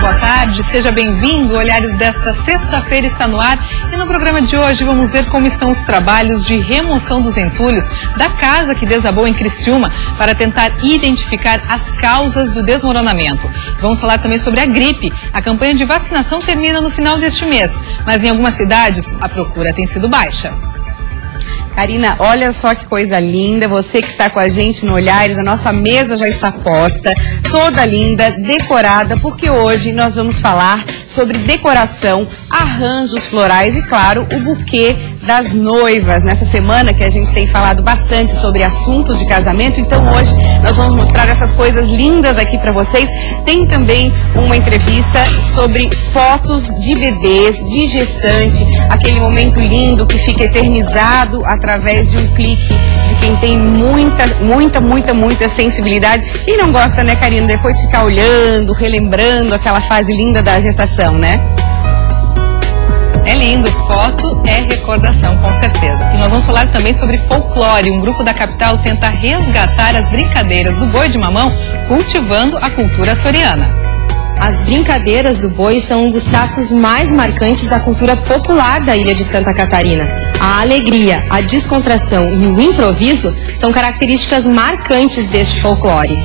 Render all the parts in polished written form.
boa tarde, seja bem-vindo. Olhares desta sexta-feira está no ar e no programa de hoje vamos ver como estão os trabalhos de remoção dos entulhos da casa que desabou em Criciúma para tentar identificar as causas do desmoronamento. Vamos falar também sobre a gripe. A campanha de vacinação termina no final deste mês, mas em algumas cidades a procura tem sido baixa. Karina, olha só que coisa linda, você que está com a gente no Olhares, a nossa mesa já está posta, toda linda, decorada, porque hoje nós vamos falar sobre decoração, arranjos florais e, claro, o buquê das noivas. Nessa semana que a gente tem falado bastante sobre assuntos de casamento, então hoje nós vamos mostrar essas coisas lindas aqui para vocês. Tem também uma entrevista sobre fotos de bebês, de gestante, aquele momento lindo que fica eternizado através de um clique de quem tem muita sensibilidade. Quem não gosta, né, Karina? Depois ficar olhando, relembrando aquela fase linda da gestação, né? É lindo, foto é recordação, com certeza. E nós vamos falar também sobre folclore. Um grupo da capital tenta resgatar as brincadeiras do boi de mamão, cultivando a cultura açoriana. As brincadeiras do boi são um dos traços mais marcantes da cultura popular da ilha de Santa Catarina. A alegria, a descontração e o improviso são características marcantes deste folclore.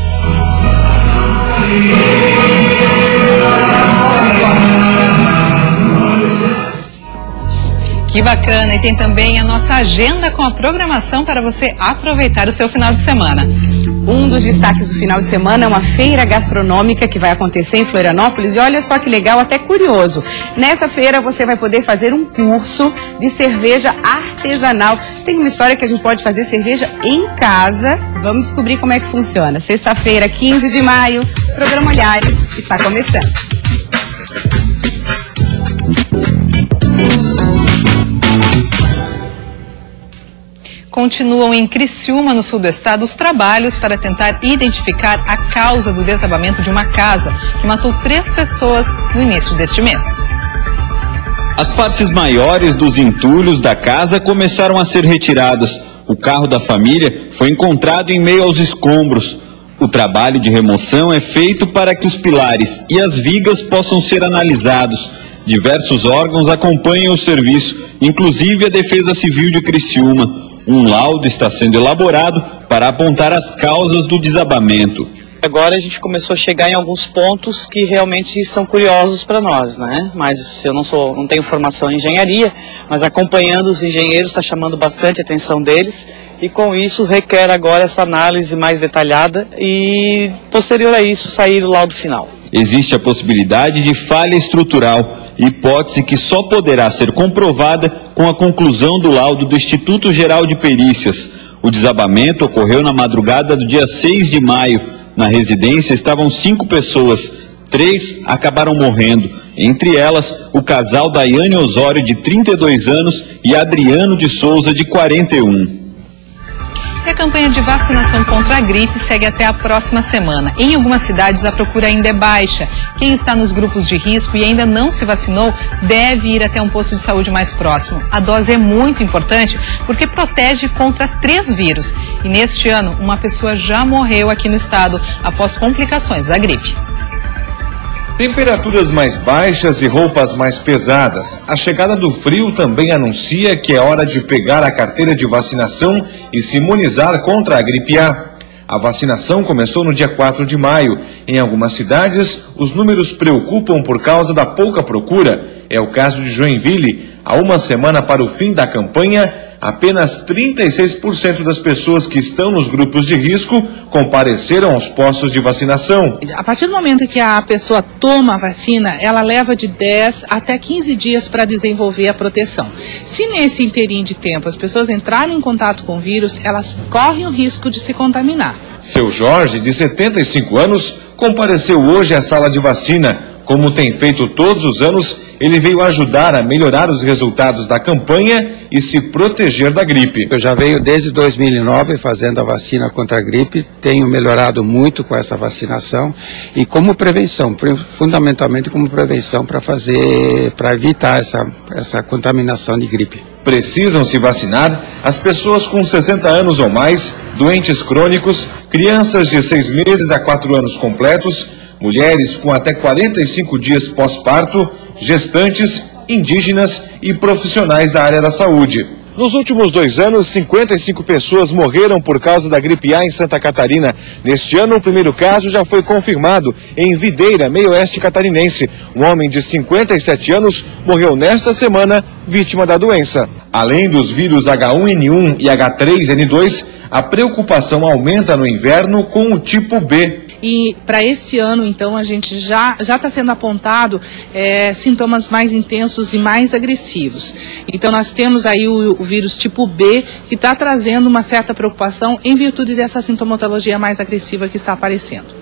Que bacana! E tem também a nossa agenda com a programação para você aproveitar o seu final de semana. Um dos destaques do final de semana é uma feira gastronômica que vai acontecer em Florianópolis. E olha só que legal, até curioso. Nessa feira você vai poder fazer um curso de cerveja artesanal. Tem uma história que a gente pode fazer cerveja em casa. Vamos descobrir como é que funciona. Sexta-feira, 15 de maio, o programa Olhares está começando. Continuam em Criciúma, no sul do estado, os trabalhos para tentar identificar a causa do desabamento de uma casa que matou 3 pessoas no início deste mês. As partes maiores dos entulhos da casa começaram a ser retiradas. O carro da família foi encontrado em meio aos escombros. O trabalho de remoção é feito para que os pilares e as vigas possam ser analisados. Diversos órgãos acompanham o serviço, inclusive a Defesa Civil de Criciúma. Um laudo está sendo elaborado para apontar as causas do desabamento. Agora a gente começou a chegar em alguns pontos que realmente são curiosos para nós, né? Mas eu não tenho formação em engenharia, mas acompanhando os engenheiros está chamando bastante a atenção deles e com isso requer agora essa análise mais detalhada e posterior a isso sair o laudo final. Existe a possibilidade de falha estrutural, hipótese que só poderá ser comprovada com a conclusão do laudo do Instituto Geral de Perícias. O desabamento ocorreu na madrugada do dia 6 de maio. Na residência estavam 5 pessoas, 3 acabaram morrendo. Entre elas, o casal Daiane Osório, de 32 anos, e Adriano de Souza, de 41. E a campanha de vacinação contra a gripe segue até a próxima semana. Em algumas cidades a procura ainda é baixa. Quem está nos grupos de risco e ainda não se vacinou deve ir até um posto de saúde mais próximo. A dose é muito importante porque protege contra 3 vírus. E neste ano, uma pessoa já morreu aqui no estado após complicações da gripe. Temperaturas mais baixas e roupas mais pesadas. A chegada do frio também anuncia que é hora de pegar a carteira de vacinação e se imunizar contra a gripe A. A vacinação começou no dia 4 de maio. Em algumas cidades, os números preocupam por causa da pouca procura. É o caso de Joinville. Há uma semana para o fim da campanha, apenas 36% das pessoas que estão nos grupos de risco compareceram aos postos de vacinação. A partir do momento que a pessoa toma a vacina, ela leva de 10 até 15 dias para desenvolver a proteção. Se nesse inteirinho de tempo as pessoas entrarem em contato com o vírus, elas correm o risco de se contaminar. Seu Jorge, de 75 anos, compareceu hoje à sala de vacina. Como tem feito todos os anos, ele veio ajudar a melhorar os resultados da campanha e se proteger da gripe. Eu já venho desde 2009 fazendo a vacina contra a gripe, tenho melhorado muito com essa vacinação e como prevenção, fundamentalmente como prevenção para evitar essa contaminação de gripe. Precisam se vacinar as pessoas com 60 anos ou mais, doentes crônicos, crianças de 6 meses a 4 anos completos, mulheres com até 45 dias pós-parto, gestantes, indígenas e profissionais da área da saúde. Nos últimos 2 anos, 55 pessoas morreram por causa da gripe A em Santa Catarina. Neste ano, o primeiro caso já foi confirmado em Videira, meio-oeste catarinense. Um homem de 57 anos morreu nesta semana, vítima da doença. Além dos vírus H1N1 e H3N2, a preocupação aumenta no inverno com o tipo B. E para esse ano, então, a gente já está sendo apontado sintomas mais intensos e mais agressivos. Então, nós temos aí o vírus tipo B, que está trazendo uma certa preocupação em virtude dessa sintomatologia mais agressiva que está aparecendo.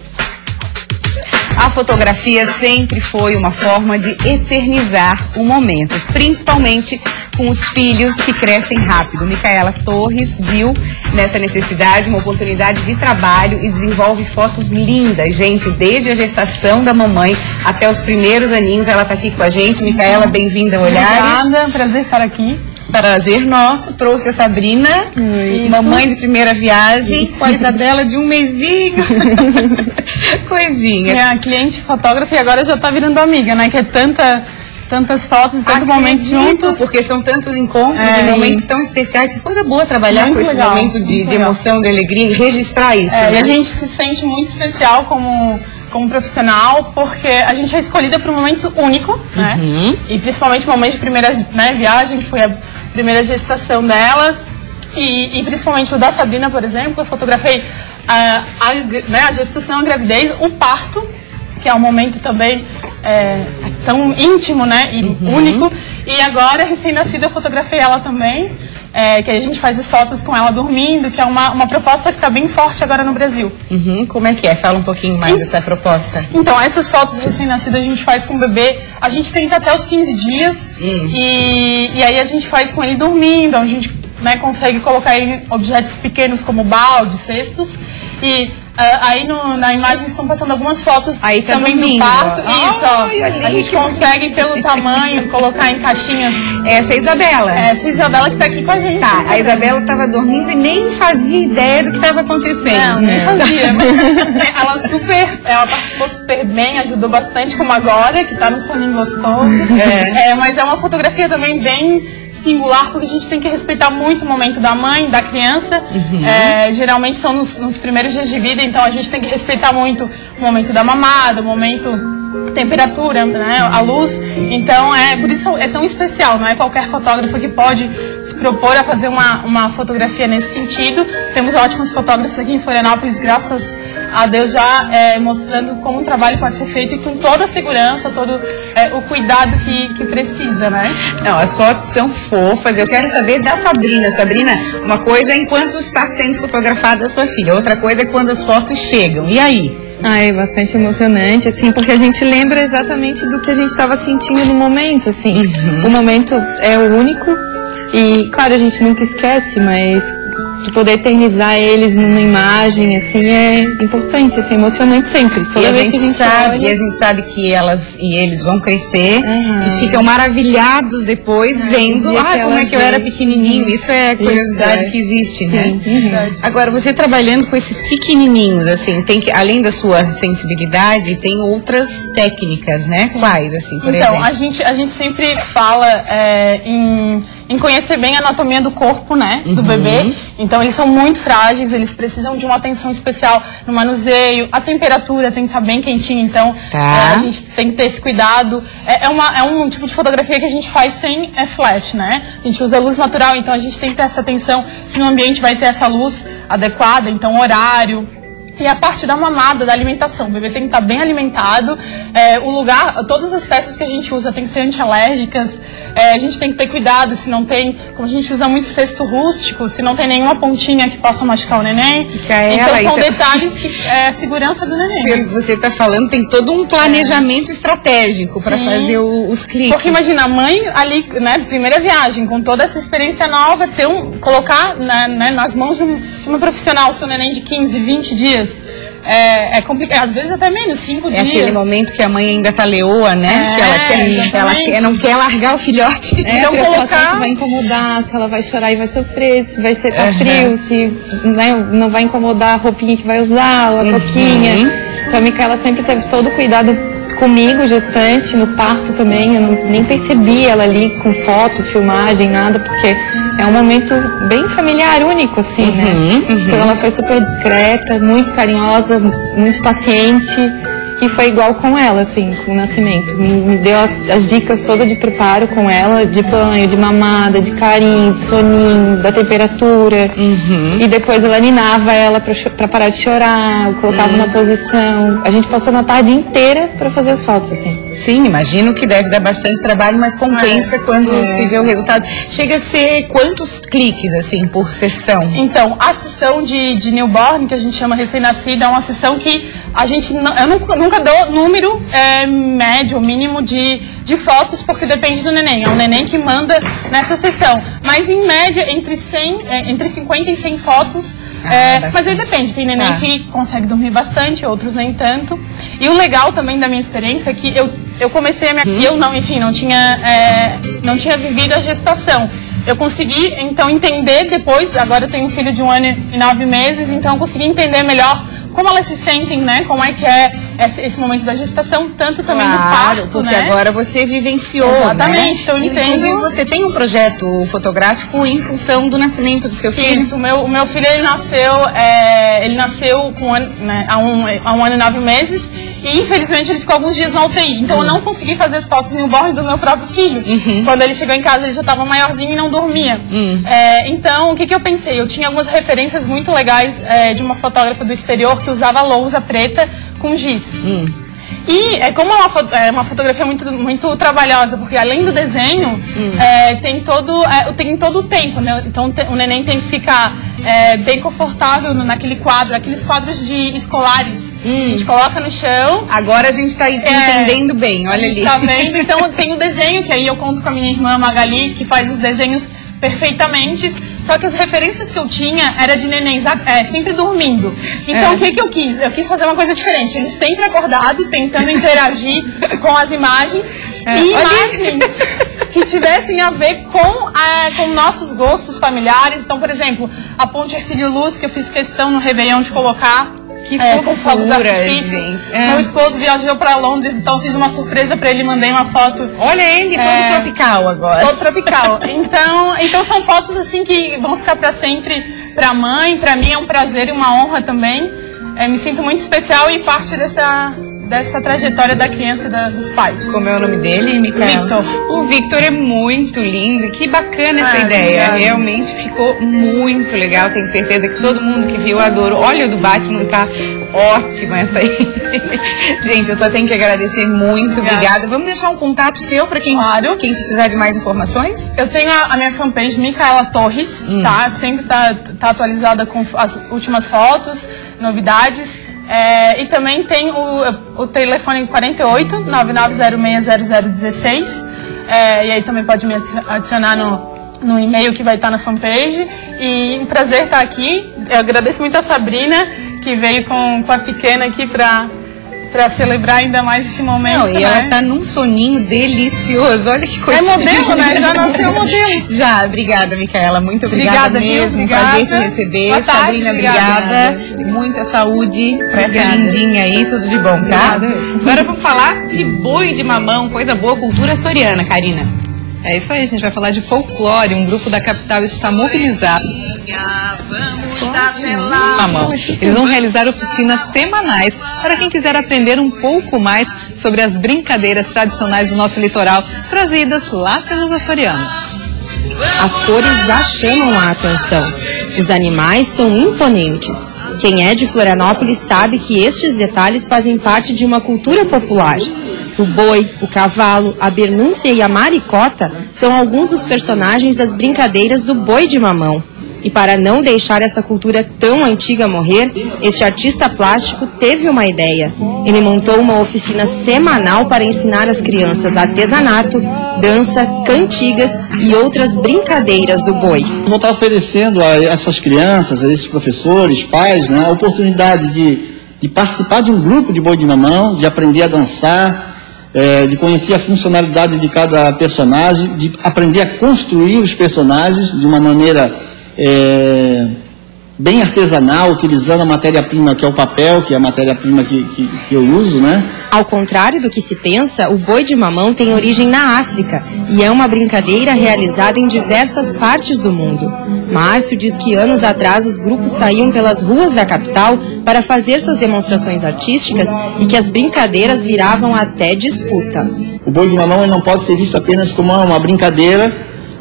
A fotografia sempre foi uma forma de eternizar o momento, principalmente com os filhos que crescem rápido. Micaela Torres viu nessa necessidade uma oportunidade de trabalho e desenvolve fotos lindas, gente, desde a gestação da mamãe até os primeiros aninhos. Ela está aqui com a gente. Micaela, bem-vinda ao Olhares. Obrigada, prazer estar aqui. Prazer nosso, trouxe a Sabrina, mamãe de primeira viagem, com a Isabela de um mesinho. Coisinha. É a cliente fotógrafa e agora já está virando amiga, né? Que é tantas fotos e tanto momentos juntos. Porque são tantos encontros e momentos tão especiais. Que coisa boa trabalhar muito com esse momento de emoção, de alegria e registrar isso. Né? E a gente se sente muito especial como profissional, porque a gente é escolhida para um momento único, né? E principalmente o momento de primeira viagem, que foi a primeira gestação dela, e principalmente o da Sabrina, por exemplo. Eu fotografei a gestação, a gravidez, o parto, que é um momento também tão íntimo, né, e único. E agora, recém-nascida, eu fotografei ela também, que a gente faz as fotos com ela dormindo, que é uma proposta que está bem forte agora no Brasil. Como é que é? Fala um pouquinho mais dessa proposta. Então, essas fotos recém-nascidas a gente faz com o bebê, a gente tenta até os 15 dias, e aí a gente faz com ele dormindo, a gente consegue colocar em objetos pequenos como baldes, cestos, e aí na imagem estão passando algumas fotos aí também do parto. Isso, ó, a gente consegue pelo tamanho colocar em caixinhas. Essa é a Isabela. Essa é a Isabela que está aqui com a gente. Tá, a Isabela estava dormindo e nem fazia ideia do que estava acontecendo. Não, nem fazia. Ela participou super bem, ajudou bastante, como agora, que está no soninho gostoso. Mas é uma fotografia também bem singular, porque a gente tem que respeitar muito o momento da mãe, da criança. Geralmente são nos primeiros dias de vida, então a gente tem que respeitar muito o momento da mamada, o momento temperatura, né, a luz. Então por isso é tão especial. Não é qualquer fotógrafo que pode se propor a fazer uma fotografia nesse sentido. Temos ótimos fotógrafos aqui em Florianópolis, graças a Deus, já mostrando como o trabalho pode ser feito e com toda a segurança, todo o cuidado que precisa, né? Não, as fotos são fofas. Eu quero saber da Sabrina. Sabrina, uma coisa é enquanto está sendo fotografada a sua filha, outra coisa é quando as fotos chegam. E aí? É bastante emocionante, assim, porque a gente lembra exatamente do que a gente estava sentindo no momento, assim. O momento é o único e, claro, a gente nunca esquece, mas poder eternizar eles numa imagem, assim, é importante, assim, emocionante sempre. E a gente sabe que elas e eles vão crescer e ficam maravilhados depois vendo, como é que eu era pequenininho. Isso é a curiosidade que existe, né? Agora, você trabalhando com esses pequenininhos, assim, tem que, além da sua sensibilidade, tem outras técnicas, né? Quais, assim, por exemplo? Então, a gente sempre fala em conhecer bem a anatomia do corpo, né, do bebê. Então, eles são muito frágeis, eles precisam de uma atenção especial no manuseio. A temperatura tem que estar bem quentinha, então a gente tem que ter esse cuidado. É um tipo de fotografia que a gente faz sem flash, né? A gente usa luz natural, então a gente tem que ter essa atenção se no ambiente vai ter essa luz adequada, então horário. E a parte da mamada, da alimentação. O bebê tem que estar bem alimentado. O lugar, todas as peças que a gente usa tem que ser antialérgicas. A gente tem que ter cuidado se não tem, como a gente usa muito cesto rústico, se não tem nenhuma pontinha que possa machucar o neném. Então são detalhes que é a segurança do neném. Pelo que você está falando, tem todo um planejamento estratégico para fazer os cliques. Porque imagina, a mãe ali, né, primeira viagem, com toda essa experiência nova, colocar nas mãos de uma profissional seu neném de 15, 20 dias. É complicado, às vezes até menos, 5 dias. É aquele momento que a mãe ainda tá leoa, né? Que ela não quer largar o filhote. Então colocar... Se vai incomodar, se ela vai chorar e vai sofrer, se vai ser frio, se não vai incomodar a roupinha que vai usar, ou a toquinha. Então a Micaela sempre teve todo o cuidado comigo, gestante, no parto também. Eu nem percebi ela ali com foto, filmagem, nada, porque é um momento bem familiar, único, assim, né? Então ela foi super discreta, muito carinhosa, muito paciente. E foi igual com ela, assim, com o nascimento. Me deu as dicas todas de preparo com ela, de banho, de mamada, de carinho, de soninho, da temperatura. E depois ela ninava ela pra parar de chorar, eu colocava na posição. A gente passou uma tarde inteira pra fazer as fotos, assim. Sim, imagino que deve dar bastante trabalho, mas compensa quando se vê o resultado. Chega a ser quantos cliques, assim, por sessão? Então, a sessão de newborn, que a gente chama recém-nascido, é uma sessão que a gente eu nunca dou número médio ou mínimo de fotos, porque depende do neném. É o neném que manda nessa sessão. Mas, em média, entre 50 e 100 fotos. Mas aí depende. Tem neném que consegue dormir bastante, outros nem tanto. E o legal também da minha experiência é que eu comecei a minha... Eu não, enfim, não tinha vivido a gestação. Eu consegui, então, entender depois... Agora eu tenho um filho de 1 ano e 9 meses, então eu consegui entender melhor como elas se sentem, né? Como é que é esse momento da gestação, tanto também do parto, porque né? agora você vivenciou, exatamente, né? Então eu entendo. Inclusive você tem um projeto fotográfico em função do nascimento do seu filho? Isso, o meu filho, ele nasceu com, né, há 1 ano e 9 meses. E infelizmente ele ficou alguns dias na UTI. Então eu não consegui fazer as fotos newborn do meu próprio filho. Quando ele chegou em casa, ele já estava maiorzinho e não dormia. Então o que eu pensei? Eu tinha algumas referências muito legais de uma fotógrafa do exterior que usava lousa preta com giz. E como é uma fotografia muito trabalhosa, porque além do desenho, tem todo o tempo, né? Então o neném tem que ficar bem confortável naquele quadro, aqueles quadros escolares. A gente coloca no chão. Agora a gente está entendendo bem, olha ali. Tá vendo? Então tem o desenho, que aí eu conto com a minha irmã Magali, que faz os desenhos perfeitamente. Só que as referências que eu tinha era de nenéns sempre dormindo. Então o que eu quis? Eu quis fazer uma coisa diferente. Eles sempre acordados, tentando interagir com as imagens. E imagens que tivessem a ver com nossos gostos familiares. Então, por exemplo, a Ponte Hercílio Luz, que eu fiz questão no Réveillon de colocar. Com fogos artifícios. Meu esposo viajou para Londres, então fiz uma surpresa para ele, mandei uma foto. Olha ele, todo tropical agora. Todo tropical. Então são fotos assim que vão ficar para sempre para a mãe. Para mim é um prazer e uma honra também. Me sinto muito especial e parte dessa trajetória da criança e dos pais. Como é o nome dele, Micaela? Victor. O Victor é muito lindo. Que bacana essa ideia. Obrigada. Realmente ficou muito legal. Tenho certeza que todo mundo que viu adorou. Olha, o do Batman tá ótimo essa aí. Gente, eu só tenho que agradecer muito. Obrigada. Vamos deixar um contato seu para quem precisar de mais informações? Eu tenho a minha fanpage Micaela Torres, tá? Sempre tá atualizada com as últimas fotos, novidades. E também tem o telefone 48 99060016. E aí também pode me adicionar no e-mail que vai estar na fanpage. E um prazer estar aqui. Eu agradeço muito a Sabrina, que veio com a pequena aqui para celebrar ainda mais esse momento. E ela tá num soninho delicioso. Olha que coisa. É modelo, né? Já nasceu modelo. Já, obrigada, Micaela. Muito obrigada mesmo. Obrigada. Prazer te receber. Boa tarde, Sabrina, obrigada. Muita saúde pra essa lindinha aí. Tudo de bom, tá? Agora vamos falar de boi de mamão, coisa boa, cultura soriana, Karina. É isso aí, a gente vai falar de folclore. Um grupo da capital está mobilizado. Eles vão realizar oficinas semanais para quem quiser aprender um pouco mais sobre as brincadeiras tradicionais do nosso litoral, trazidas lá pelos açorianos. As cores já chamam a atenção. Os animais são imponentes. Quem é de Florianópolis sabe que estes detalhes fazem parte de uma cultura popular. O boi, o cavalo, a bernúncia e a maricota são alguns dos personagens das brincadeiras do boi de mamão. E para não deixar essa cultura tão antiga morrer, este artista plástico teve uma ideia. Ele montou uma oficina semanal para ensinar as crianças artesanato, dança, cantigas e outras brincadeiras do boi. Vou estar oferecendo a essas crianças, a esses professores, pais, né, a oportunidade de participar de um grupo de boi de mamão, de aprender a dançar, de conhecer a funcionalidade de cada personagem, de aprender a construir os personagens de uma maneira bem artesanal, utilizando a matéria-prima que é o papel, que é a matéria-prima que eu uso, né? Ao contrário do que se pensa, o boi de mamão tem origem na África e é uma brincadeira realizada em diversas partes do mundo. Márcio diz que anos atrás os grupos saíam pelas ruas da capital para fazer suas demonstrações artísticas e que as brincadeiras viravam até disputa. O boi de mamão ele não pode ser visto apenas como uma brincadeira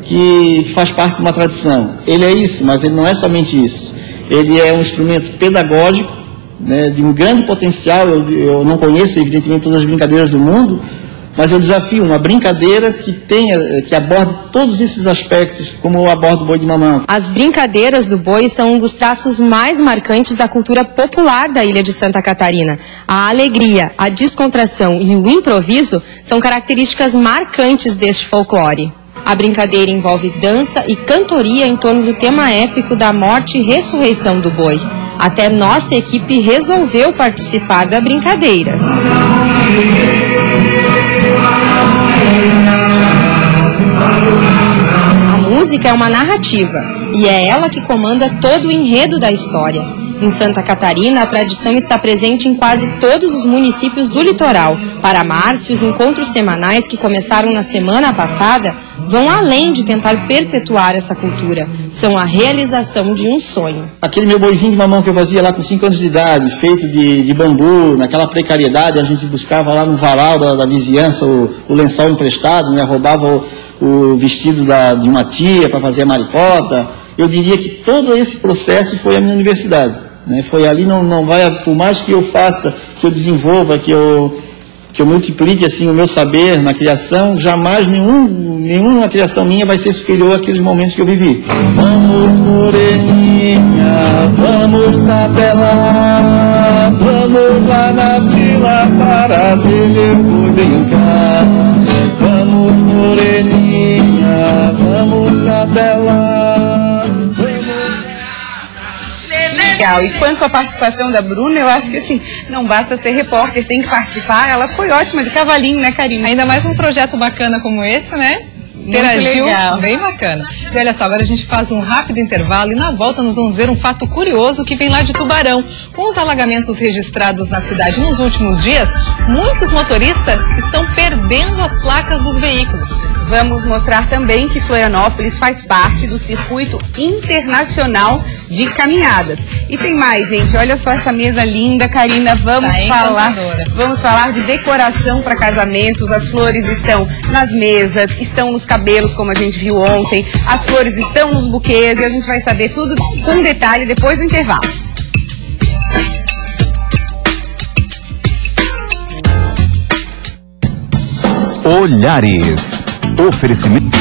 que faz parte de uma tradição. Ele é isso, mas ele não é somente isso. Ele é um instrumento pedagógico, né, de um grande potencial. Eu não conheço, evidentemente, todas as brincadeiras do mundo, mas eu desafio uma brincadeira que aborde todos esses aspectos, como eu abordo o boi de mamão. As brincadeiras do boi são um dos traços mais marcantes da cultura popular da ilha de Santa Catarina. A alegria, a descontração e o improviso são características marcantes deste folclore. A brincadeira envolve dança e cantoria em torno do tema épico da morte e ressurreição do boi. Até nossa equipe resolveu participar da brincadeira. A música é uma narrativa e é ela que comanda todo o enredo da história. Em Santa Catarina, a tradição está presente em quase todos os municípios do litoral. Para Márcio, os encontros semanais que começaram na semana passada vão além de tentar perpetuar essa cultura. São a realização de um sonho. Aquele meu boizinho de mamão que eu fazia lá com 5 anos de idade, feito de bambu, naquela precariedade, a gente buscava lá no varal da vizinhança o lençol emprestado, né? Roubava o vestido de uma tia para fazer a maricota. Eu diria que todo esse processo foi a minha universidade. Né? Foi ali, não vai, por mais que eu faça, que eu desenvolva, que eu multiplique assim, o meu saber na criação, jamais nenhuma criação minha vai ser superior àqueles momentos que eu vivi. Vamos, moreninha, vamos até lá, vamos lá na vila para ver eu vou brincar. Vamos, moreninha, vamos até lá. E quanto à participação da Bruna, eu acho que assim, não basta ser repórter, tem que participar. Ela foi ótima de cavalinho, né, Karina? Ainda mais um projeto bacana como esse, né? Interagiu, bem bacana. E olha só, agora a gente faz um rápido intervalo e na volta nós vamos ver um fato curioso que vem lá de Tubarão. Com os alagamentos registrados na cidade nos últimos dias, muitos motoristas estão perdendo as placas dos veículos. Vamos mostrar também que Florianópolis faz parte do circuito internacional de caminhadas. E tem mais, gente. Olha só essa mesa linda, Karina. Vamos falar de decoração para casamentos. As flores estão nas mesas, estão nos cabelos, como a gente viu ontem. As flores estão nos buquês e a gente vai saber tudo com detalhe depois do intervalo. Olhares. Oferecimento.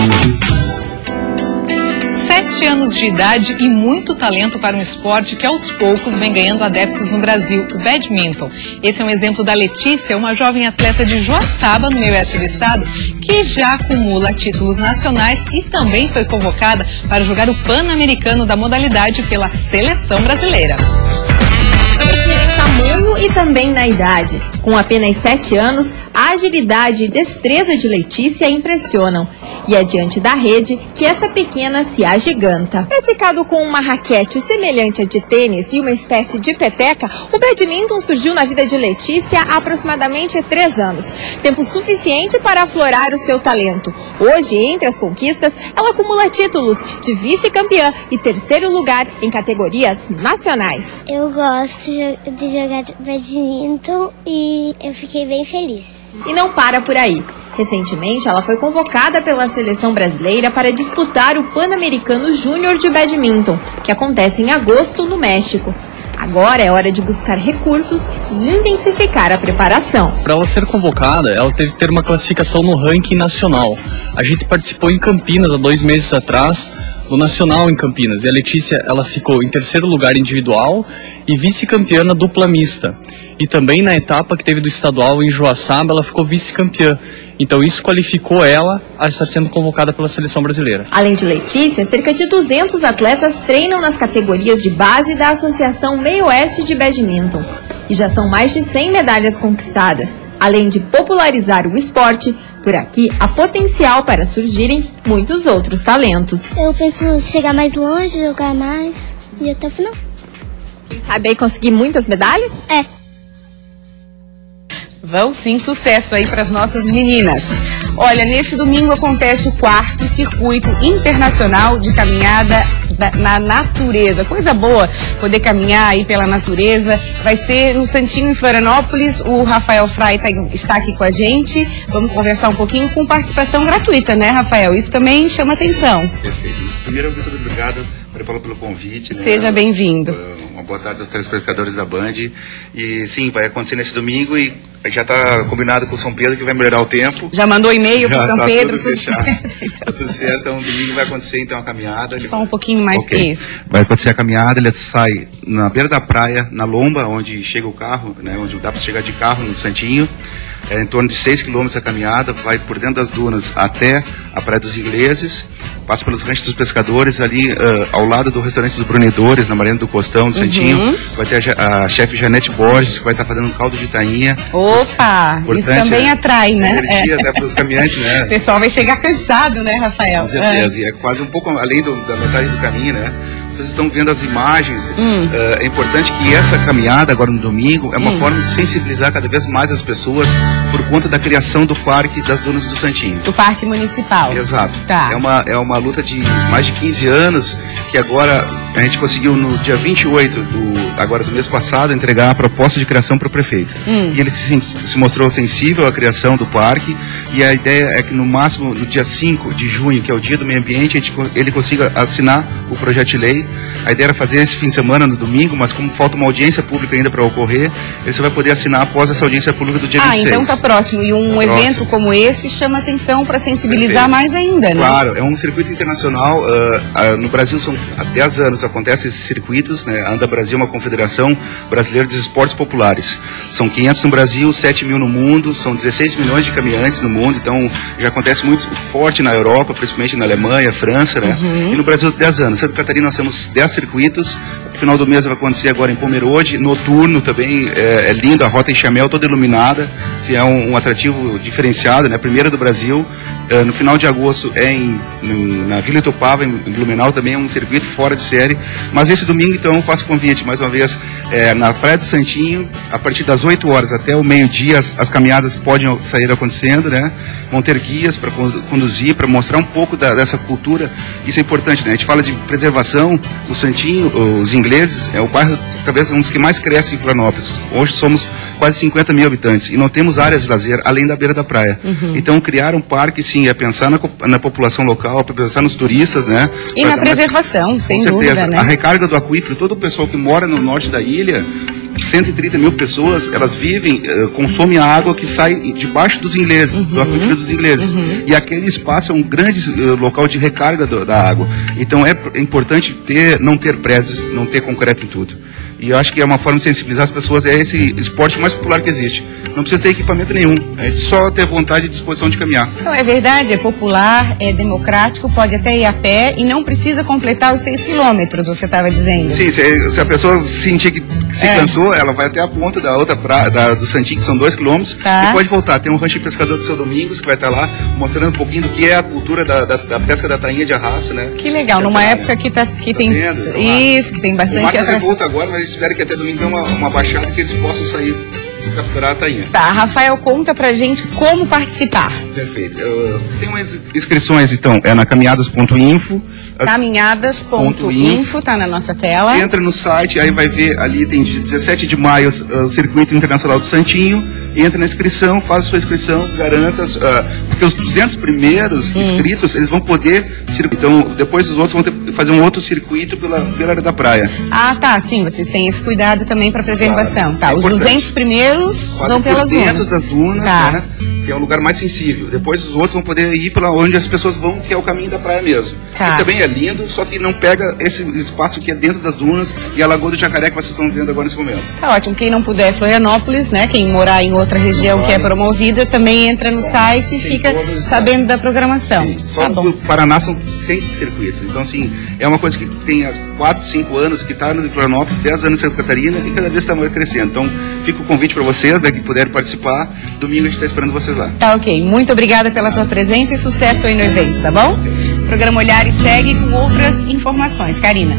7 anos de idade e muito talento para um esporte que aos poucos vem ganhando adeptos no Brasil, o badminton. Esse é um exemplo da Letícia, uma jovem atleta de Joaçaba, no meio oeste do estado, que já acumula títulos nacionais e também foi convocada para jogar o Pan-Americano da modalidade pela seleção brasileira. Tamanho e também na idade. Com apenas 7 anos, a agilidade e destreza de Letícia impressionam. E é diante da rede que essa pequena se agiganta. Praticado com uma raquete semelhante à de tênis e uma espécie de peteca, o badminton surgiu na vida de Letícia há aproximadamente 3 anos. Tempo suficiente para aflorar o seu talento. Hoje, entre as conquistas, ela acumula títulos de vice-campeã e 3º lugar em categorias nacionais. Eu gosto de jogar badminton e eu fiquei bem feliz. E não para por aí. Recentemente, ela foi convocada pela seleção brasileira para disputar o Pan-Americano Júnior de Badminton, que acontece em agosto no México. Agora é hora de buscar recursos e intensificar a preparação. Para ela ser convocada, ela teve que ter uma classificação no ranking nacional. A gente participou em Campinas há 2 meses atrás, no Nacional em Campinas. E a Letícia, ela ficou em 3º lugar individual e vice-campeã na dupla mista. E também na etapa que teve do estadual em Joaçaba, ela ficou vice-campeã. Então isso qualificou ela a estar sendo convocada pela seleção brasileira. Além de Letícia, cerca de 200 atletas treinam nas categorias de base da Associação Meio Oeste de Badminton. E já são mais de 100 medalhas conquistadas. Além de popularizar o esporte, por aqui há potencial para surgirem muitos outros talentos. Eu penso chegar mais longe, jogar mais. ir até o final. Sabe aí conseguir muitas medalhas? É. Vão sim, sucesso aí para as nossas meninas. Olha, neste domingo acontece o 4º Circuito Internacional de Caminhada na Natureza. Coisa boa poder caminhar aí pela natureza. Vai ser no Santinho, em Florianópolis. O Rafael Frei está aqui com a gente. Vamos conversar um pouquinho com participação gratuita, né, Rafael? Isso também chama atenção. Perfeito. Primeiro, muito obrigado, Maria Paula, pelo convite. Seja bem-vindo. Uma boa tarde aos telespectadores da Band. E sim, vai acontecer nesse domingo e já está combinado com o São Pedro que vai melhorar o tempo. Já mandou e-mail para São Pedro, tudo certo. certo. Tá tudo certo, então domingo vai acontecer então a caminhada. Só um pouquinho mais que isso. Vai acontecer a caminhada, ele sai na beira da praia, na lomba, onde chega o carro, né, onde dá para chegar de carro no Santinho. É em torno de 6 quilômetros a caminhada, vai por dentro das dunas até a Praia dos Ingleses, passa pelos ranchos dos pescadores, ali ao lado do restaurante dos Brunedores, na Marina do Costão, no Santinho. Vai ter a chefe Janete Borges, que vai estar fazendo um caldo de tainha. Opa, isso também atrai, né? Energia até para os caminhantes, né? O pessoal vai chegar cansado, né, Rafael? Com certeza, e é quase um pouco além da metade do caminho, né? Vocês estão vendo as imagens, é importante que essa caminhada agora no domingo é uma forma de sensibilizar cada vez mais as pessoas por conta da criação do Parque das Dunas do Santinho. Do Parque Municipal. Exato. Tá. É uma luta de mais de 15 anos que agora a gente conseguiu no dia 28 do mês passado entregar a proposta de criação para o prefeito. E ele se mostrou sensível à criação do parque e a ideia é que no máximo no dia 5 de junho, que é o dia do meio ambiente, ele consiga assinar o projeto de lei. A ideia era fazer esse fim de semana no domingo, mas como falta uma audiência pública ainda para ocorrer, ele só vai poder assinar após essa audiência pública do dia 26. Então está próximo. E um evento como esse chama atenção para sensibilizar mais ainda, né? Claro, é um circuito internacional. No Brasil são há 10 anos acontecem esses circuitos, né? A Anda Brasil é uma confederação brasileira de esportes populares. São 500 no Brasil, 7 mil no mundo, são 16 milhões de caminhantes no mundo, então já acontece muito forte na Europa, principalmente na Alemanha, França, né? E no Brasil 10 anos. Santa Catarina nós temos 10 circuitos. No final do mês vai acontecer agora em Pomerode, noturno também, é lindo, a Rota Ixamel toda iluminada, se é um atrativo diferenciado, né? Primeira do Brasil. No final de agosto na Vila Itupava, em Blumenau, também é um circuito fora de série. Mas esse domingo, então, eu faço convite, mais uma vez, na Praia do Santinho, a partir das 8 horas até o meio-dia, as caminhadas podem sair acontecendo, né? Vão ter guias para conduzir, para mostrar um pouco dessa cultura. Isso é importante, né? A gente fala de preservação, o Santinho, os ingleses, é o bairro, talvez, um dos que mais cresce em Florianópolis. Hoje somos quase 50 mil habitantes e não temos áreas de lazer além da beira da praia. Então, criar um parque, sim, é pensar na população local, é pensar nos turistas, né? E na preservação, sem dúvida, né? A recarga do aquífero, todo o pessoal que mora no norte da ilha, 130 mil pessoas, elas vivem, consomem a água que sai debaixo dos ingleses, do aquífero dos ingleses. E aquele espaço é um grande local de recarga da água. Então é importante não ter prédios, não ter concreto em tudo. E eu acho que é uma forma de sensibilizar as pessoas, é esse esporte mais popular que existe. Não precisa ter equipamento nenhum, é só ter vontade e disposição de caminhar. Não, é verdade, é popular, é democrático, pode até ir a pé e não precisa completar os 6 quilômetros, você estava dizendo. Sim, se a pessoa sentir que se cansou, ela vai até a ponta da outra praia, do Santinho, que são 2 quilômetros, e pode voltar. Tem um rancho de pescador do Seu Domingos, que vai estar lá, mostrando um pouquinho do que é a cultura da pesca da tainha de arrasto, né? Que legal, numa época que tem isso, que tem bastante atração. Volta agora, mas espero que até domingo tenha uma baixada que eles possam sair e capturar a tainha. Tá, Rafael, conta pra gente como participar. Perfeito. Tem umas inscrições, então, na caminhadas.info. Caminhadas.info, tá na nossa tela. Entra no site, aí vai ver ali, tem 17 de maio o Circuito Internacional do Santinho. Entra na inscrição, faz a sua inscrição, garanta, porque os 200 primeiros inscritos, eles vão poder, então depois os outros vão ter que fazer um outro circuito pela área da praia. Ah, tá, sim, vocês têm esse cuidado também para preservação. Tá, os 200 primeiros vão pelas dunas. Dentro das dunas, né? Que é um lugar mais sensível. Depois os outros vão poder ir para onde as pessoas vão, que é o caminho da praia mesmo. Tá. Que também é lindo, só que não pega esse espaço que é dentro das dunas e a Lagoa do Jacaré que vocês estão vendo agora nesse momento. Tá ótimo. Quem não puder, Florianópolis, né? Quem morar em outra região que é promovida, também entra no site e fica sabendo da programação. Sim. Só no Paraná são 100 circuitos. Então, assim, é uma coisa que tem há 4, 5 anos, que está no Florianópolis, 10 anos em Santa Catarina e cada vez está crescendo. Então, fica o convite para vocês, né, que puderem participar. Domingo a gente está esperando vocês lá. Tá ok. Muito obrigada pela tua presença e sucesso aí no evento, tá bom? O programa Olhares segue com outras informações. Karina.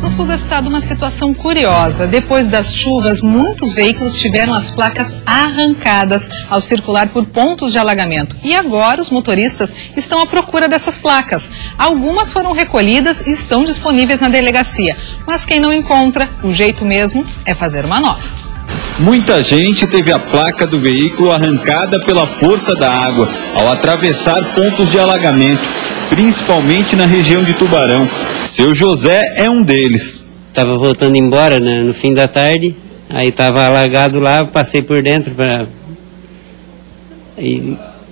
No sul do estado, uma situação curiosa. Depois das chuvas, muitos veículos tiveram as placas arrancadas ao circular por pontos de alagamento. E agora os motoristas estão à procura dessas placas. Algumas foram recolhidas e estão disponíveis na delegacia. Mas quem não encontra, o jeito mesmo é fazer uma nova. Muita gente teve a placa do veículo arrancada pela força da água ao atravessar pontos de alagamento, principalmente na região de Tubarão. Seu José é um deles. Estava voltando embora, né, no fim da tarde, aí estava alagado lá, passei por dentro para...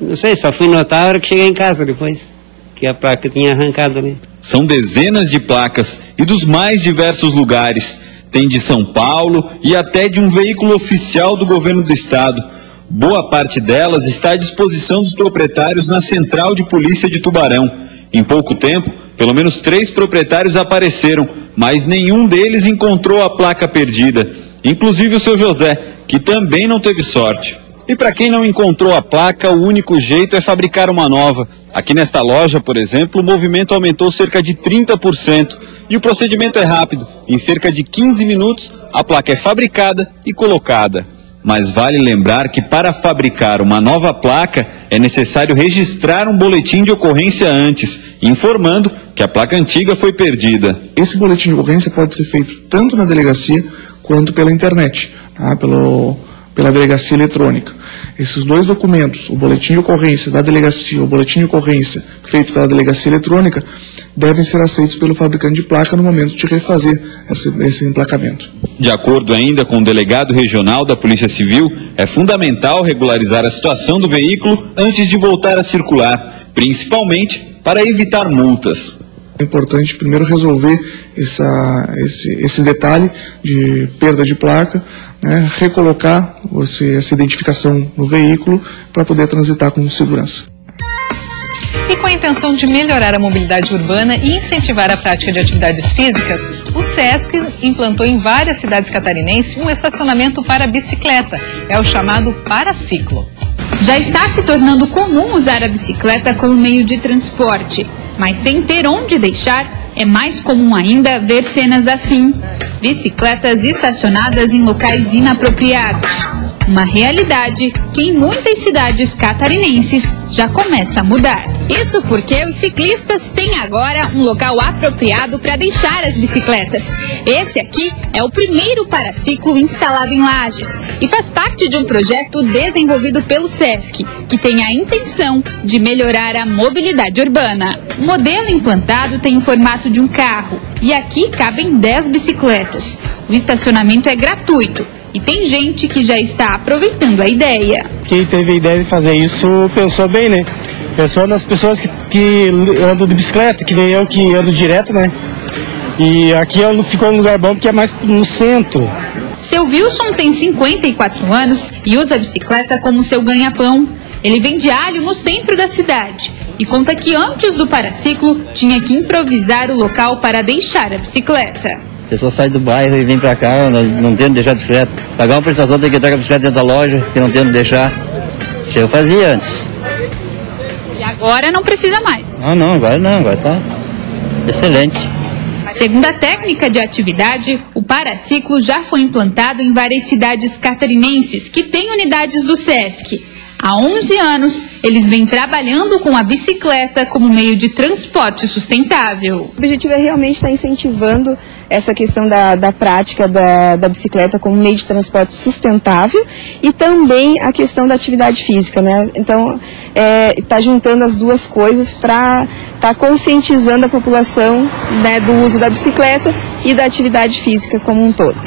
Não sei, só fui notar a hora que cheguei em casa depois, que a placa tinha arrancado ali. São dezenas de placas e dos mais diversos lugares. Tem de São Paulo e até de um veículo oficial do governo do estado. Boa parte delas está à disposição dos proprietários na Central de Polícia de Tubarão. Em pouco tempo, pelo menos 3 proprietários apareceram, mas nenhum deles encontrou a placa perdida. Inclusive o seu José, que também não teve sorte. E para quem não encontrou a placa, o único jeito é fabricar uma nova. Aqui nesta loja, por exemplo, o movimento aumentou cerca de 30%. E o procedimento é rápido. Em cerca de 15 minutos, a placa é fabricada e colocada. Mas vale lembrar que para fabricar uma nova placa, é necessário registrar um boletim de ocorrência antes, informando que a placa antiga foi perdida. Esse boletim de ocorrência pode ser feito tanto na delegacia quanto pela internet, tá? Pela delegacia eletrônica. Esses 2 documentos, o boletim de ocorrência da delegacia, o boletim de ocorrência feito pela delegacia eletrônica, devem ser aceitos pelo fabricante de placa no momento de refazer esse emplacamento. De acordo ainda com o delegado regional da Polícia Civil, é fundamental regularizar a situação do veículo antes de voltar a circular, principalmente para evitar multas. É importante primeiro resolver esse detalhe de perda de placa, né, recolocar essa identificação no veículo para poder transitar com segurança. E com a intenção de melhorar a mobilidade urbana e incentivar a prática de atividades físicas, o SESC implantou em várias cidades catarinenses um estacionamento para bicicleta. É o chamado Paraciclo. Já está se tornando comum usar a bicicleta como meio de transporte, mas sem ter onde deixar, é mais comum ainda ver cenas assim: bicicletas estacionadas em locais inapropriados. Uma realidade que em muitas cidades catarinenses já começa a mudar. Isso porque os ciclistas têm agora um local apropriado para deixar as bicicletas. Esse aqui é o primeiro paraciclo instalado em Lages e faz parte de um projeto desenvolvido pelo SESC, que tem a intenção de melhorar a mobilidade urbana. O modelo implantado tem o formato de um carro e aqui cabem 10 bicicletas. O estacionamento é gratuito. E tem gente que já está aproveitando a ideia. Quem teve a ideia de fazer isso pensou bem, né? Pensou nas pessoas que andam de bicicleta, que nem eu que ando direto, né? E aqui ficou um lugar bom porque é mais no centro. Seu Wilson tem 54 anos e usa a bicicleta como seu ganha-pão. Ele vende alho no centro da cidade e conta que antes do paraciclo tinha que improvisar o local para deixar a bicicleta. A pessoa sai do bairro e vem pra cá, não tem onde deixar a bicicleta. Pagar uma prestação, tem que entrar com a bicicleta dentro da loja, que não tem onde deixar. Isso eu fazia antes. E agora não precisa mais? Não, agora tá excelente. Segundo a técnica de atividade, o paraciclo já foi implantado em várias cidades catarinenses que têm unidades do SESC. Há 11 anos, eles vêm trabalhando com a bicicleta como meio de transporte sustentável. O objetivo é realmente estar incentivando essa questão da prática da bicicleta como meio de transporte sustentável e também a questão da atividade física, né? Então, está juntando as duas coisas para estar conscientizando a população, né, do uso da bicicleta e da atividade física como um todo.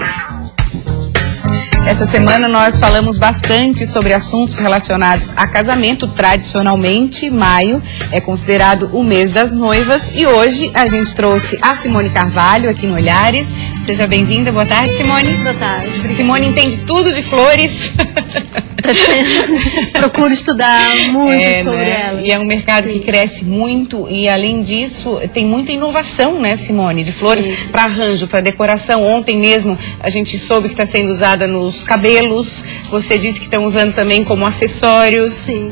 Essa semana nós falamos bastante sobre assuntos relacionados a casamento. Tradicionalmente, maio é considerado o mês das noivas e hoje a gente trouxe a Simone Carvalho aqui no Olhares. Seja bem-vinda. Boa tarde, Simone. Boa tarde. Obrigada. Simone entende tudo de flores. Procuro estudar muito sobre elas. E é um mercado que cresce muito e, além disso, tem muita inovação, né, Simone, de flores para arranjo, para decoração. Ontem mesmo a gente soube que está sendo usada nos cabelos. Você disse que estão usando também como acessórios. Sim.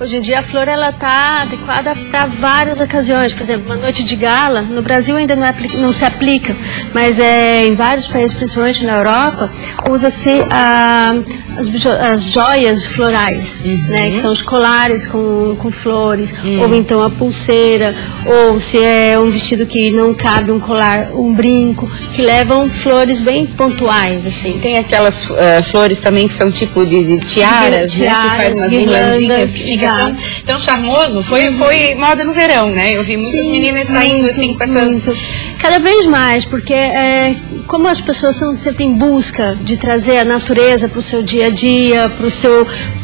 Hoje em dia a flor ela está adequada para várias ocasiões. Por exemplo, uma noite de gala, no Brasil ainda não se aplica, mas em vários países, principalmente na Europa, usa-se as joias florais, né, que são os colares com flores, ou então a pulseira, ou se é um vestido que não cabe um colar, um brinco, que levam flores bem pontuais, assim. Tem aquelas flores também que são tipo de tiaras, né, que faz umas guirlandas, que fica tão charmoso. Foi moda no verão, né? Eu vi muitas meninas saindo assim com essas... Cada vez mais, porque como as pessoas estão sempre em busca de trazer a natureza para o seu dia a dia, para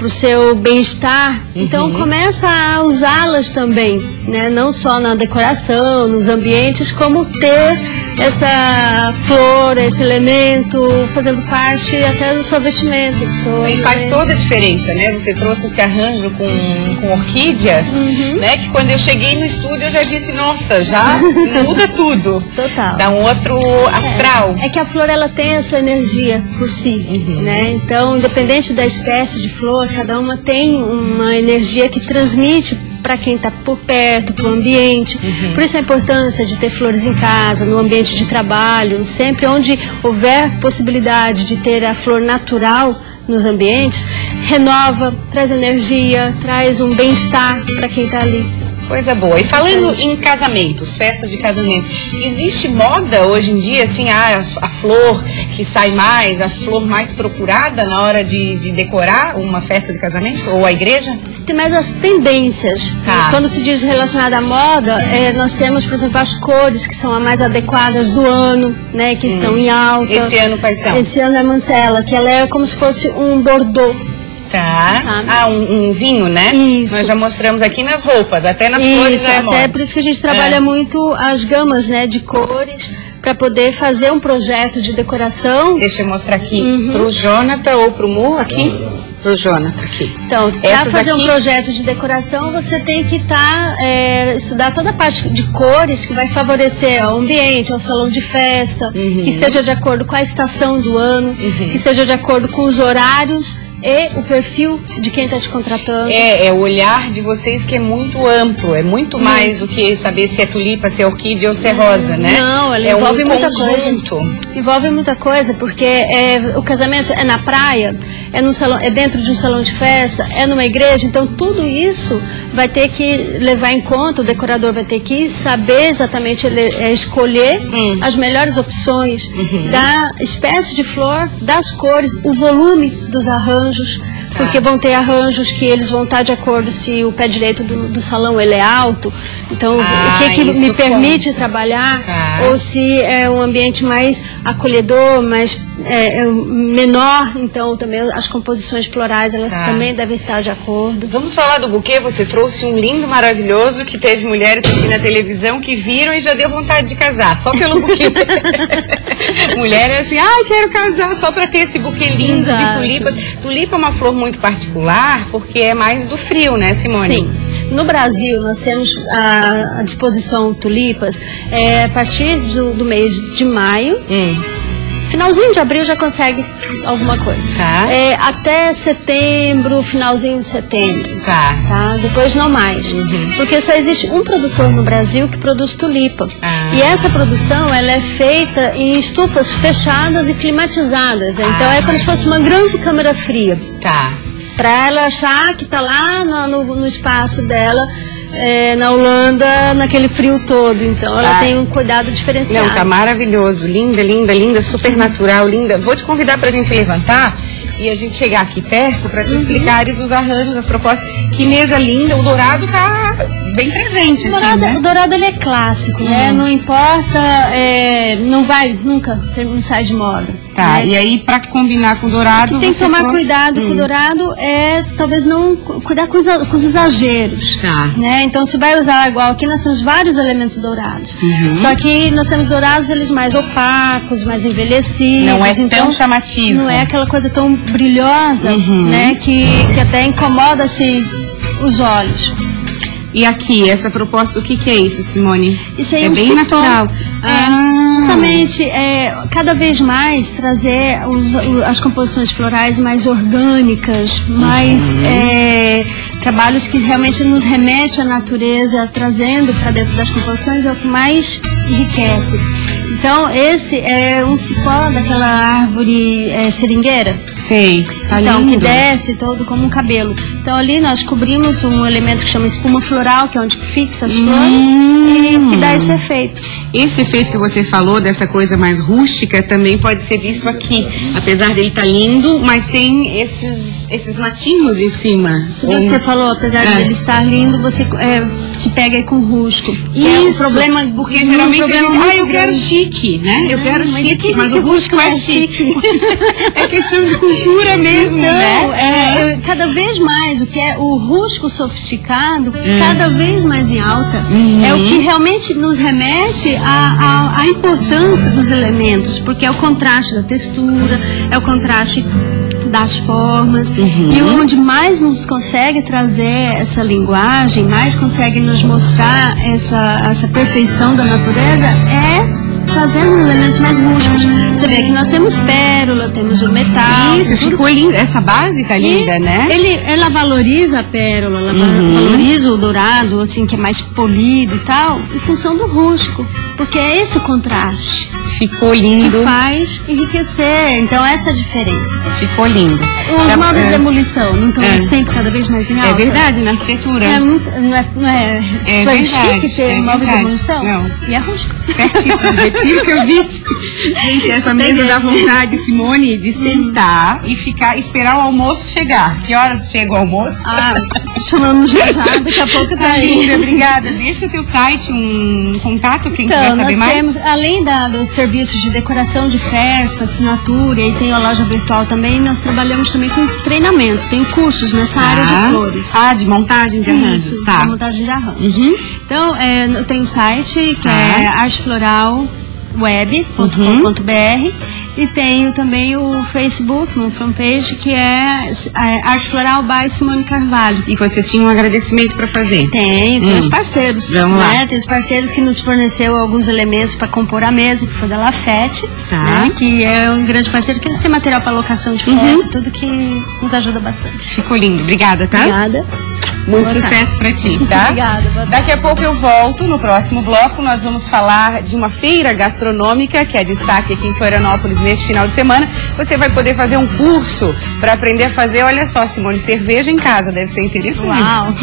o seu bem-estar, então começa a usá-las também, né? Não só na decoração, nos ambientes, como ter essa flor, esse elemento fazendo parte até do seu vestimento. E faz toda a diferença, né? Você trouxe esse arranjo com orquídeas, né? Que quando eu cheguei no estúdio eu já disse, nossa, já muda tudo. Total. Dá um outro astral. É que a flor ela tem a sua energia por si, né? Então, independente da espécie de flor, cada uma tem uma energia que transmite para quem está por perto, para o ambiente. Por isso a importância de ter flores em casa, no ambiente de trabalho, sempre onde houver possibilidade de ter a flor natural nos ambientes, renova, traz energia, traz um bem-estar para quem está ali. Coisa boa. E falando em casamentos, festas de casamento, existe moda hoje em dia, assim, a flor que sai mais, a flor mais procurada na hora de decorar uma festa de casamento ou a igreja? Tem mais as tendências. Quando se diz relacionada à moda, nós temos, por exemplo, as cores que são as mais adequadas do ano, né, que estão em alta. Esse ano quais são? Esse ano é a Mancela, que ela é como se fosse um bordô. Um vinho, né? Isso. Nós já mostramos aqui nas roupas, até nas flores. Isso, até por isso que a gente trabalha muito as gamas, né, de cores, para poder fazer um projeto de decoração. Deixa eu mostrar aqui pro Jonathan ou pro Mu, aqui. Pro Jonathan aqui. Então, para fazer um projeto de decoração, você tem que estudar toda a parte de cores que vai favorecer ao ambiente, ao salão de festa, que esteja de acordo com a estação do ano, que esteja de acordo com os horários e o perfil de quem está te contratando. É o olhar de vocês que é muito amplo, é muito mais do que saber se é tulipa, se é orquídea ou se é rosa, né? Não, ela envolve muita coisa. Envolve muita coisa, porque o casamento é na praia, é num salão, é dentro de um salão de festa, é numa igreja, então tudo isso vai ter que levar em conta, o decorador vai ter que saber exatamente escolher as melhores opções da espécie de flor, das cores, o volume dos arranjos, porque vão ter arranjos que eles vão estar de acordo se o pé direito do salão ele é alto, então o que me permite trabalhar, ou se é um ambiente mais acolhedor, mais menor, então também as composições florais elas também devem estar de acordo. Vamos falar do buquê. Você trouxe um lindo, maravilhoso, que teve mulheres aqui na televisão que viram e já deu vontade de casar, só pelo buquê. Mulher é assim, quero casar só para ter esse buquê lindo de tulipas. Tulipa é uma flor muito particular, porque é mais do frio, né, Simone? Sim. No Brasil, nós temos à disposição tulipas a partir do mês de maio. Finalzinho de abril já consegue alguma coisa. Até setembro, finalzinho de setembro. Depois não mais. Porque só existe um produtor no Brasil que produz tulipa. E essa produção ela é feita em estufas fechadas e climatizadas. Então é como se fosse uma grande câmara fria. Para ela achar que está lá no espaço dela. Na Holanda, naquele frio todo, então ela tem um cuidado diferenciado. Não, tá maravilhoso, linda, linda, linda, super natural, linda. Vou te convidar pra gente levantar e a gente chegar aqui perto para te explicares os arranjos, as propostas. Que mesa linda, o dourado tá bem presente, O dourado ele é clássico, né? Não importa, não vai nunca não sai de moda. Né? E aí para combinar com o dourado, tem que tomar cuidado com o dourado, talvez não cuidar com os exageros, né? Então se vai usar igual aqui nós temos vários elementos dourados, só que nós temos dourados eles mais opacos, mais envelhecidos. Não é tão chamativo. Não é aquela coisa tão brilhosa, né? Que até incomoda assim os olhos. E aqui, essa proposta, o que é isso, Simone? Isso aí é bem natural. Justamente, cada vez mais trazer as composições florais mais orgânicas, mais trabalhos que realmente nos remete à natureza, trazendo para dentro das composições, é o que mais enriquece. Então, esse é um cipó daquela árvore seringueira. Sei, tá então, lindo. Que desce todo como um cabelo. Então, ali nós cobrimos um elemento que chama espuma floral, que é onde fixa as flores, e que dá esse efeito. Esse efeito que você falou, dessa coisa mais rústica, também pode ser visto aqui. Apesar dele estar lindo, mas tem esses matinhos em cima. Tudo que você falou, apesar dele estar lindo, você se pega aí com rusco. Isso, é um problema, porque geralmente eu quero chique, né? Eu quero chique, mas o rusco é chique. É questão de cultura mesmo, né? Cada vez mais, o que é o rusco sofisticado, cada vez mais em alta, é o que realmente nos remete à importância dos elementos, porque é o contraste da textura, é o contraste das formas, e onde mais nos consegue trazer essa linguagem, mais consegue nos mostrar essa perfeição da natureza, é trazendo os elementos mais rústicos. Você vê que nós temos pérola, temos o metal. Isso, ficou lindo. Essa base tá linda, né? Ela valoriza a pérola, ela valoriza o dourado, assim, que é mais polido e tal, em função do rústico. Porque é esse o contraste. Ficou lindo. Que faz enriquecer. Então, essa é a diferença. Ficou lindo. Os móveis de demolição não estão sempre cada vez mais em alta? É verdade, na arquitetura. Não é super chique ter móvel de demolição? Não. E é rústico. Certíssimo. Retiro o que eu disse. Gente, essa mesa dá vontade, Simone, de sentar e esperar o almoço chegar. Que horas chega o almoço? Chamamos já, daqui a pouco tá aí. Linda, obrigada. Deixa o teu site, um contato, quem quiser saber mais. Temos, além dos serviços de decoração de festa, assinatura, e tem a loja virtual também, nós trabalhamos também com treinamento, tem cursos nessa área de flores. De montagem de arranjos, Isso, de montagem de arranjos. Então, eu tenho um site que é artefloralweb.com.br e tenho também o Facebook, uma fanpage, que é Arte Floral by Simone Carvalho. E você tinha um agradecimento para fazer? Tem os parceiros. Vamos lá. Tem os parceiros que nos forneceu alguns elementos para compor a mesa, que foi da Lafete, né, que é um grande parceiro, que tem material para locação de festa, tudo que nos ajuda bastante. Ficou lindo. Obrigada, tá? Obrigada. Muito sucesso para ti, tá? Obrigada. Daqui a pouco eu volto. No próximo bloco nós vamos falar de uma feira gastronômica que é destaque aqui em Florianópolis neste final de semana. Você vai poder fazer um curso para aprender a fazer, olha só, Simone, cerveja em casa. Deve ser interessante. Uau!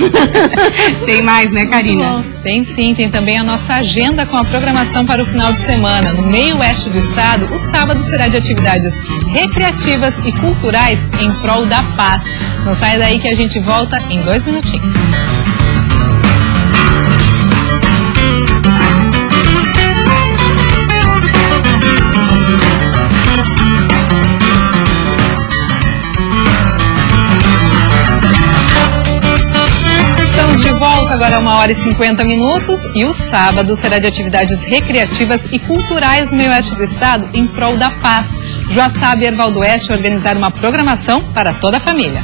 Tem mais, né, Karina? Tem sim, tem também a nossa agenda com a programação para o final de semana. No meio oeste do estado, o sábado será de atividades recreativas e culturais em prol da paz. Não saia daí que a gente volta em 2 minutinhos. Estamos de volta, agora 1h50 e o sábado será de atividades recreativas e culturais no meio oeste do estado em prol da paz. Já sabe Erval do Oeste organizar uma programação para toda a família.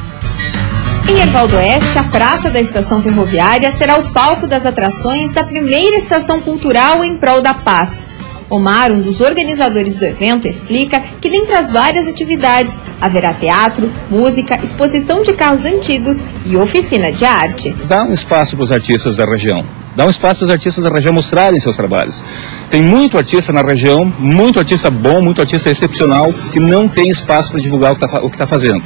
Em Erval do Oeste, a Praça da Estação Ferroviária será o palco das atrações da primeira estação cultural em prol da paz. Omar, um dos organizadores do evento, explica que dentre as várias atividades haverá teatro, música, exposição de carros antigos e oficina de arte. Dá um espaço para os artistas da região. Dá um espaço para os artistas da região mostrarem seus trabalhos. Tem muito artista na região, muito artista bom, muito artista excepcional, que não tem espaço para divulgar o que está fazendo.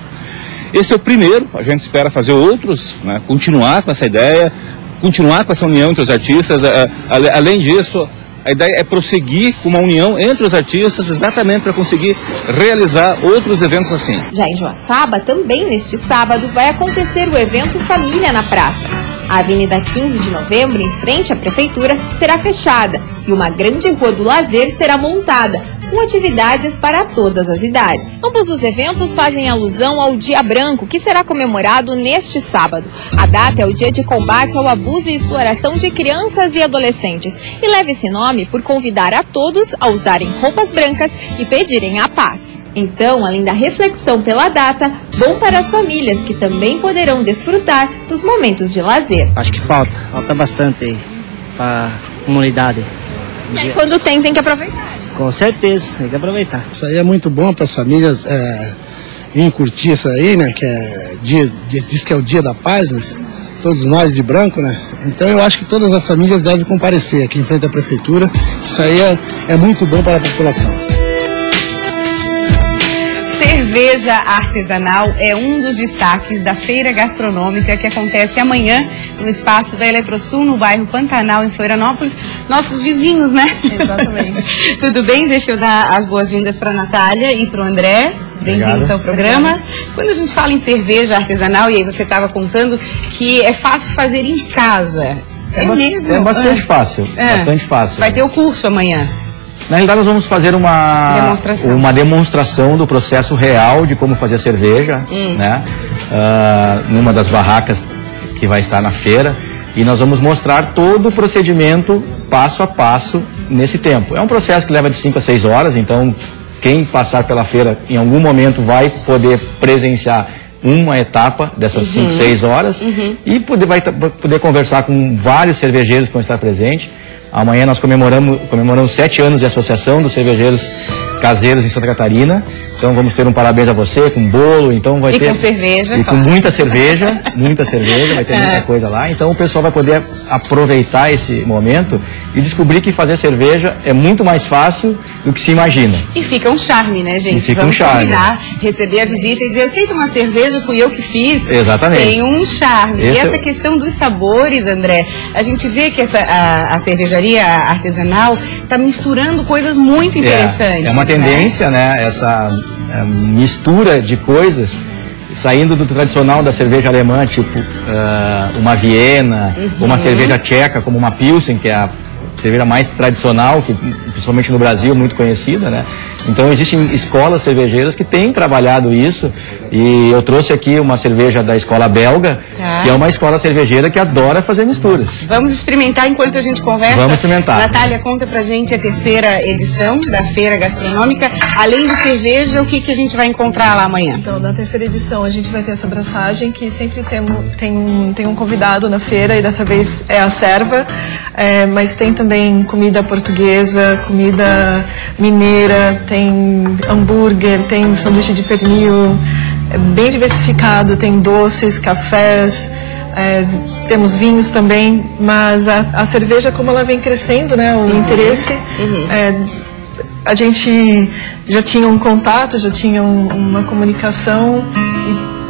Esse é o primeiro, a gente espera fazer outros, né, continuar com essa ideia, continuar com essa união entre os artistas. Além disso, a ideia é prosseguir com uma união entre os artistas exatamente para conseguir realizar outros eventos assim. Já em Joaçaba, também neste sábado, vai acontecer o evento Família na Praça. A Avenida 15 de Novembro, em frente à Prefeitura, será fechada e uma grande rua do lazer será montada, com atividades para todas as idades. Ambos os eventos fazem alusão ao Dia Branco, que será comemorado neste sábado. A data é o Dia de Combate ao Abuso e Exploração de Crianças e Adolescentes e leva esse nome por convidar a todos a usarem roupas brancas e pedirem a paz. Então, além da reflexão pela data, bom para as famílias que também poderão desfrutar dos momentos de lazer. Acho que falta bastante aí para a comunidade. E aí, quando tem que aproveitar. Com certeza, tem que aproveitar. Isso aí é muito bom para as famílias virem curtir isso aí, né? Que é diz que é o Dia da Paz, né? todos nós de branco, né? Então eu acho que todas as famílias devem comparecer aqui em frente à prefeitura. Isso aí é muito bom para a população. Cerveja artesanal é um dos destaques da feira gastronômica que acontece amanhã no espaço da Eletrosul, no bairro Pantanal, em Florianópolis. Nossos vizinhos, né? Exatamente. Tudo bem? Deixa eu dar as boas-vindas para a Natália e para o André. Bem-vindos ao programa. Quando a gente fala em cerveja artesanal, e aí você estava contando que é fácil fazer em casa. É mesmo? É bastante fácil. Bastante fácil. Vai ter o curso amanhã. Na realidade, nós vamos fazer uma demonstração do processo real de como fazer cerveja, né? Numa das barracas que vai estar na feira. E nós vamos mostrar todo o procedimento passo a passo nesse tempo. É um processo que leva de 5 a 6 horas, então quem passar pela feira em algum momento vai poder presenciar uma etapa dessas 5, 6 horas e vai poder conversar com vários cervejeiros que vão estar presentes. Amanhã nós comemoramos 7 anos de associação dos cervejeiros caseiros em Santa Catarina. Então vamos ter um parabéns a você, com bolo, então vai ter... com cerveja. E com muita cerveja, vai ter muita coisa lá. Então o pessoal vai poder aproveitar esse momento e descobrir que fazer cerveja é muito mais fácil do que se imagina. E fica um charme, né, gente? E fica vamos um charme. combinar, receber a visita e dizer, aceita uma cerveja, fui eu que fiz. Exatamente. Tem um charme. E essa questão dos sabores, André, a gente vê que a cervejaria artesanal está misturando coisas muito interessantes. É uma tendência, né? Essa mistura de coisas, saindo do tradicional da cerveja alemã, tipo uma Viena, uma cerveja tcheca, como uma Pilsen, que é a cerveja mais tradicional, que principalmente no Brasil, muito conhecida, né? Então existem escolas cervejeiras que têm trabalhado isso, e eu trouxe aqui uma cerveja da escola belga, que é uma escola cervejeira que adora fazer misturas. Vamos experimentar enquanto a gente conversa? Vamos experimentar. Natália, conta pra gente a terceira edição da Feira Gastronômica. Além de cerveja, o que a gente vai encontrar lá amanhã? Então, na terceira edição, a gente vai ter essa abraçagem, que sempre tem um convidado na feira, e dessa vez é a serva, mas tem também comida portuguesa, comida mineira, tem hambúrguer, tem sanduíche de pernil, é bem diversificado, tem doces, cafés, temos vinhos também, mas a cerveja, como ela vem crescendo, né, o interesse, a gente já tinha um contato, já tinha uma comunicação,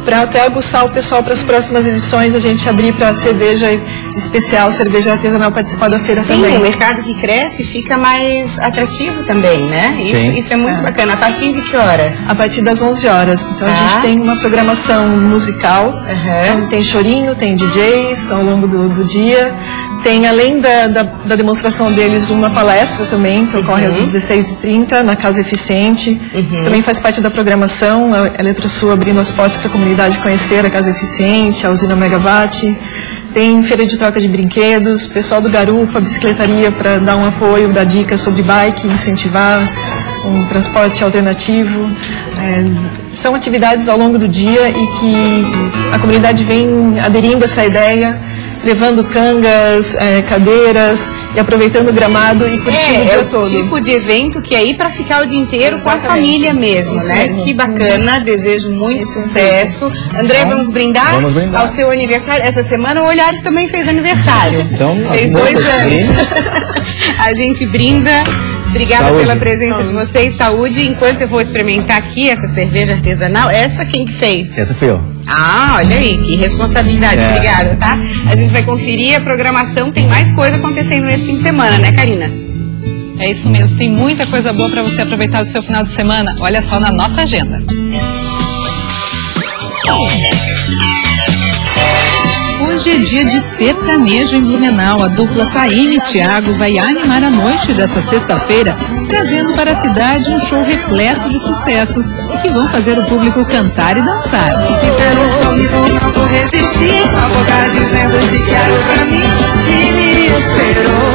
para até aguçar o pessoal para as próximas edições, a gente abrir para cerveja especial, cerveja artesanal participar da feira também. Sim, o mercado que cresce fica mais atrativo também, né? Isso é muito bacana. A partir de que horas? A partir das 11 horas. Então a gente tem uma programação musical, então, tem chorinho, tem DJs ao longo do dia. Tem, além da demonstração deles, uma palestra também, que ocorre às 16h30, na Casa Eficiente. Também faz parte da programação, a Eletrosul abrindo as portas para a comunidade conhecer a Casa Eficiente, a usina Megawatt. Tem feira de troca de brinquedos, pessoal do Garupa, bicicletaria, para dar um apoio, dar dicas sobre bike, incentivar um transporte alternativo. São atividades ao longo do dia e que a comunidade vem aderindo a essa ideia, levando cangas, cadeiras e aproveitando o gramado e curtindo o dia todo. É o tipo de evento que é ir para ficar o dia inteiro com a família mesmo, né? Que bacana, desejo muito sucesso. André, vamos brindar? Vamos brindar ao seu aniversário. Essa semana o Olhares também fez aniversário. Então, fez 2 anos. A gente brinda. Obrigada pela presença de vocês, saúde. Enquanto eu vou experimentar aqui essa cerveja artesanal, essa quem que fez? Essa fui eu. Ah, olha aí, que responsabilidade. Obrigada, tá? A gente vai conferir a programação, tem mais coisa acontecendo nesse fim de semana, né, Karina? É isso mesmo, tem muita coisa boa para você aproveitar do seu final de semana. Olha só na nossa agenda. Hoje é dia de sertanejo em Blumenau. A dupla Taine e Thiago vai animar a noite dessa sexta-feira, trazendo para a cidade um show repleto de sucessos que vão fazer o público cantar e dançar. Se der um sorriso não vou resistir, só vou estar dizendo te quero pra mim. E me esperou,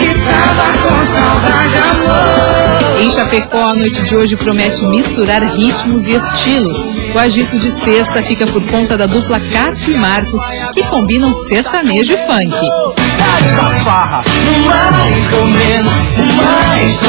que tava com saudade, amor. Em Chapecó, a noite de hoje promete misturar ritmos e estilos. O agito de sexta fica por conta da dupla Cássio e Marcos, que combinam sertanejo e funk. Mais ou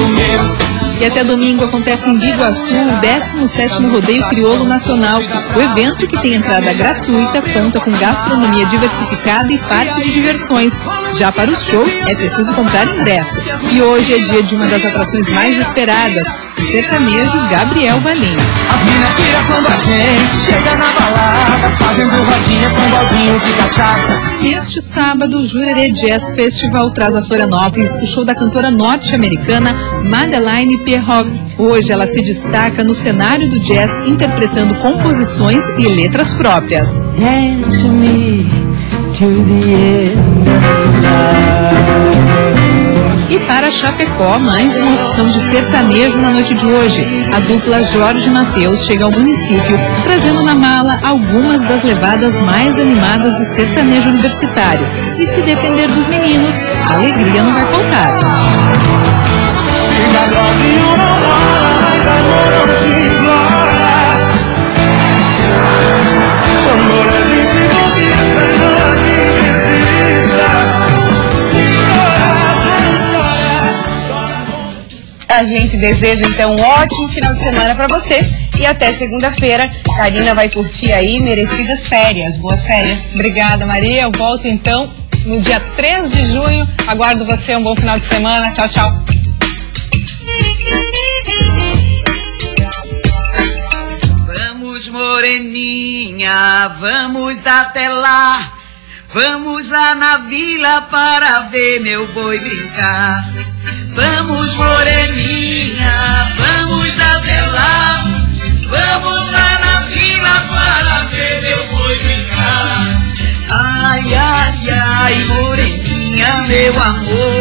menos, E até domingo acontece em Biguaçu o 17º Rodeio Crioulo Nacional. O evento, que tem entrada gratuita, conta com gastronomia diversificada e parque de diversões. Já para os shows é preciso comprar ingresso. E hoje é dia de uma das atrações mais esperadas, o sertanejo Gabriel Valim. As mina pira quando a gente chega na balada, fazendo rodinha com um baldinho de cachaça. Neste sábado, o Jurerê Jazz Festival traz a Florianópolis o show da cantora norte-americana Madeleine Pierrots. Hoje ela se destaca no cenário do jazz, interpretando composições e letras próprias. E para Chapecó, mais uma opção de sertanejo na noite de hoje. A dupla Jorge Mateus chega ao município, trazendo na mala algumas das levadas mais animadas do sertanejo universitário. E se depender dos meninos, a alegria não vai faltar. A gente deseja então um ótimo final de semana para você e até segunda-feira. Karina vai curtir aí merecidas férias. Boas férias. Obrigada, Maria. Eu volto então no dia 3 de junho. Aguardo você, um bom final de semana. Tchau, tchau. Vamos, moreninha, vamos até lá. Vamos lá na vila para ver meu boi brincar. Vamos, moreninha, vamos até lá. Vamos lá na vila para ver meu boi brincar. Ai, ai, ai, moreninha, meu amor.